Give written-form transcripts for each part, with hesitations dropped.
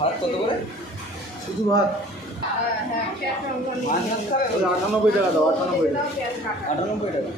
ভাত কত করে? শুধু ভাত 98 টাকা দাও। 98 টাকা।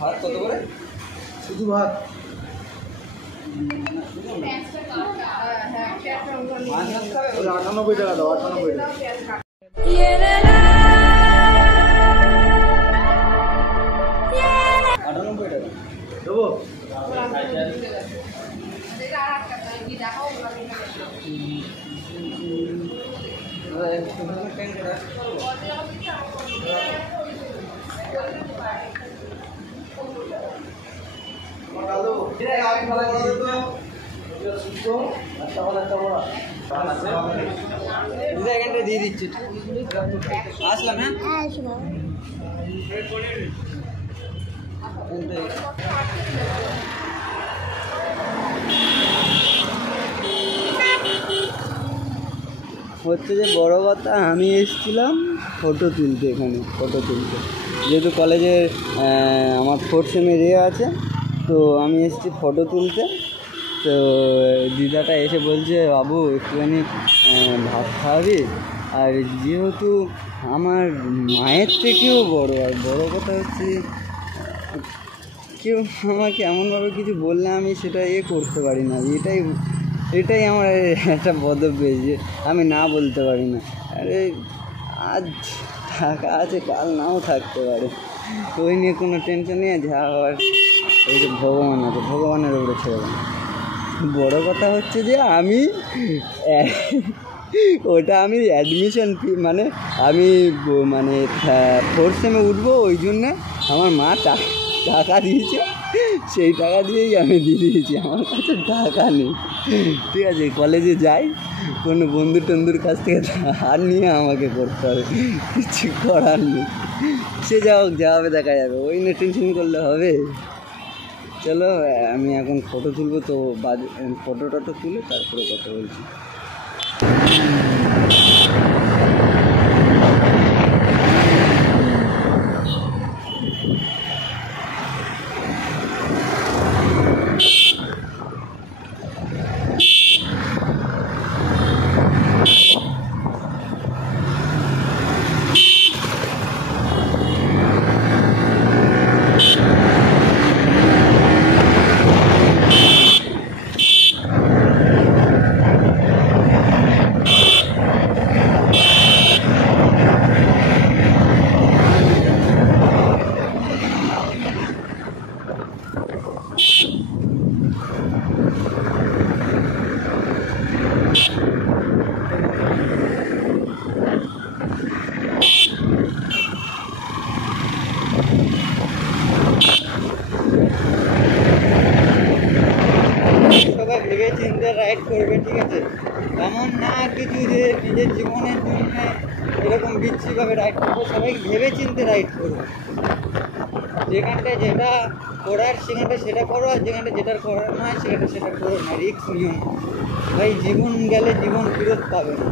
ভাত কত করে? শুধু ভাত 98 টাকা দাও। 98 টাকা দেবো। এখানটা দিয়ে দিচ্ছি। আসলাম। হ্যাঁ হচ্ছে যে বড় কথা, আমি এসেছিলাম ফটো তুলতে, এখানে ফটো তুলতে, যেহেতু কলেজে আমার 4th সেমের আছে, তো আমি এসেছি ফটো তুলতে। তো দিদাটা এসে বলছে, বাবু একটুখানি ভাত খাওয়াবি? আর যেহেতু আমার মায়ের থেকেও বড়, আর বড় কথা হচ্ছে কেউ আমাকে এমনভাবে কিছু বললে আমি সেটা করতে পারি না। এটাই আমার একটা বদভ্যাস যে আমি না বলতে পারি না। আরে আজ টাকা আছে, কাল নাও থাকতে পারে, ওই নিয়ে কোনো টেনশন নেই। যা হওয়ার ওই যে ভগবান আছে, ভগবানের উপরে ছেড়ে দেয়। বড় কথা হচ্ছে যে আমি ওটা আমি অ্যাডমিশন ফি, মানে আমি 4th সেমে উঠবো, ওই জন্যে আমার মা টাকা দিয়েছে, সেই টাকা দিয়েই আমি দিয়ে দিয়েছি। আমার কাছে টাকা নেই, ঠিক আছে? কলেজে যাই, কোনো বন্ধু টন্ধুর কাছ থেকে ধার নিয়ে আমাকে করতে হবে, কিছু করার নেই। সে যা হোক, যা হবে দেখা যাবে, ওই নিয়ে টেনশন করলে হবে? চলো, আমি এখন ফটো তুলবো, তো ফটোটা তুলে তারপরে কথা বলছি। চিন্তে রাইড করবে, ঠিক আছে? এমন না কিছু যে নিজের জীবনের জন্য এরকম বিচ্ছিভাবে রাইড করবো, সবাই ভেবে চিন্তে রাইড করবো। যেখানটায় যেটা করার সেখানটা সেটা করো, আর যেখানটা যেটা করার নয় সেখানটা সেটা করো না, রিস্ক নিও না ভাই। জীবন গেলে জীবন ফেরত পাবে না।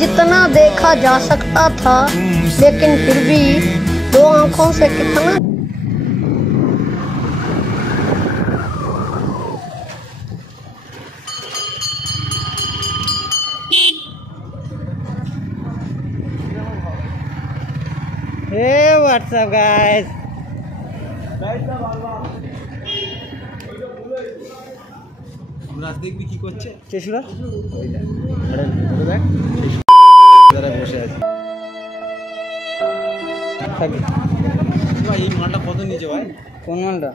जितना देखा जा सकता था, लेकिन फिर भी दो आंखों से कितना। Hey, what's up guys? রাত দেখবি কি করছে চেশুরা বসে আছে। থাকি। ভাই এই মালটা কত নিচে ভাই? কোন মালটা?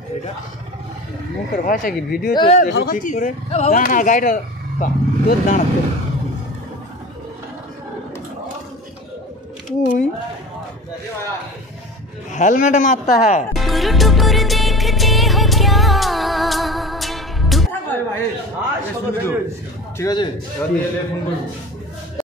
মুখের ভাষা কি ভিডিও চলছে, একটু ঠিক করে দাঁড়া গাড়িটা তোর দাঁড়া তোর। তুই हेलमेट मारता है। ঠিক আছে, ফোন করবো।